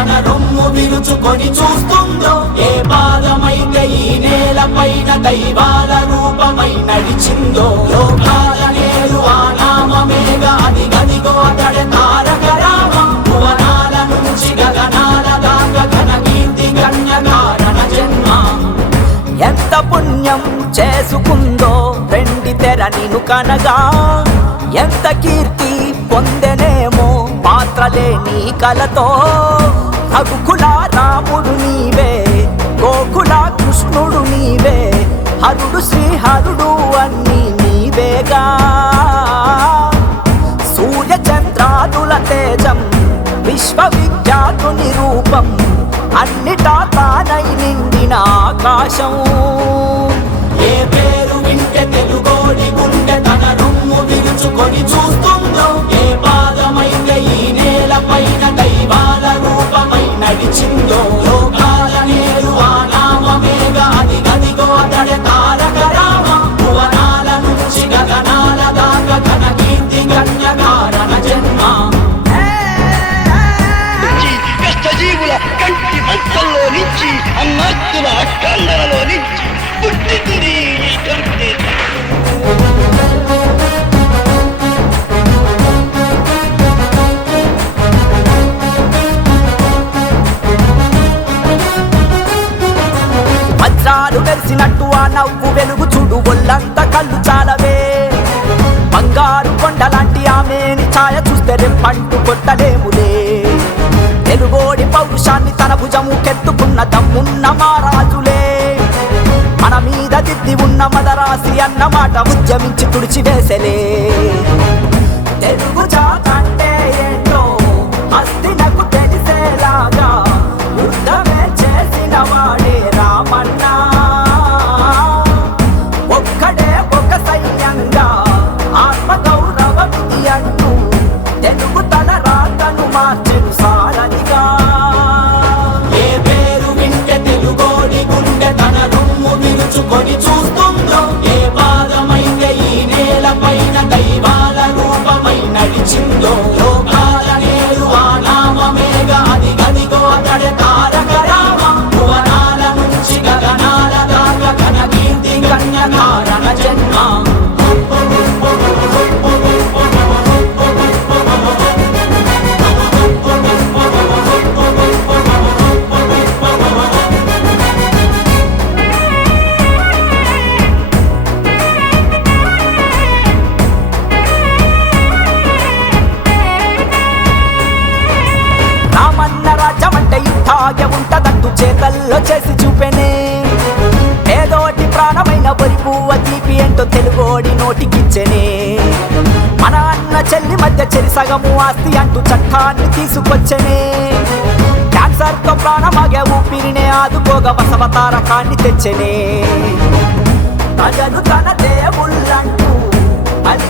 తన రొమ్ము విరుచుకొని చూస్తుందో, ఏ పాదమైతే ఈ నేలపైన దైవాల రూపమై నడిచిందో, లోకాల నేడు ఆ నామమేగా అది గదిగో అతడే తారక రామం. భువనాల నుంచి గగనాల దాకా ఘన కీర్తి గణ్య కారణ జన్మ. ఎంత పుణ్యం చేసుకుందో వెండి తెర నిన్ను కనగా, ఎంత కీర్తి పొందెనేమో పాత్రలేని కలతో. రఘుకుల రాముడు నీవే, గోకుల కృష్ణుడు నీవే, హరుడు శ్రీహరుడు అన్నీ నీవేగా. సూర్య చంద్రాదుల తేజం విశ్వవిఖ్యాతుని రూపం, అన్నిటా తానై నిండిన ఆకాశం. ఏ పేరు వింటే తెలుగోడి గుండె తన రొమ్ము విరుచుకొని చూస్తుందో, ఏ పాదమైతే ఈ నేలపైన దైవాల రూపమై నడిచిందో, లోకాల నేడు ఆ నామమేగా అది గదిగో అతడే తారక రామం. భువనాల నుంచి గగనాల దాకా ఘన కీర్తి గణ్య కారణ జన్మ. కష్టజీవుల కంటి మంటల్లో నుంచి అన్నాస్తుల అక్కండలలో నుంచి పుట్టింది ఈ కవితే. వజ్రాలు వెలిసినట్టు ఆ నవ్వు వెలుగు చూడు, ఒళ్ళంత కళ్ళు చాలవే. బంగారు కొండలాంటి ఆమెని ఛాయ చూస్తే రెప్పంటూ కొట్టలేములే. తెలుగోడి పౌరుషాన్ని తన భుజము కెత్తుకున్న దమ్మున్న మారాజులే. మన మీద దిద్ది ఉన్న మదరాసి అన్న మాట ఉద్యమించి తుడిచివేసలే. తెలుగు జాతంటే ఏంటో అస్తినకు తెలిసేలాగా యుద్ధమే చేసిన వాడే రామన్న. ఒక్కడే ఒక సైన్యంగా ఆత్మగౌరవమిది అంటూ తెలుగు తన రాతను మార్చెను సారథిగా. ఏ పేరు వింటే తెలుగోడి గుండె తన రొమ్ము విరుచుకొని చూస్తుందో, ఏ పాదమైతే ఈ నేలపైన దైవాల రూపమై నడిచిందో, లోకాల నేడు ఆ నామమేగా అది గదిగో అతడే తారక రామం. భువనాల నుంచి గగనాల దాకా ఘన కీర్తి గణ్య కారణ జన్మ. రామన్న రాజ్యమంటే ఇట్టాగే ఉంటదంటూ చేతల్లో చేసి చూపెనే. ఏదోటి ప్రాణమైన బరి పువ్వ తీపి ఏంటో తెలుగోడి నోటికిచ్చెనే. మన అన్న చెల్లి మధ్య చెరి సగము ఆస్తి అంటూ చట్టాన్ని తీసుకొచ్చనే. క్యాన్సర్తో ప్రాణమాగే ఊపిరినే ఆదుకోగా బసవతారకాన్ని తెచ్చనే. ప్రజలు తన దేవుళ్ళంటూ అది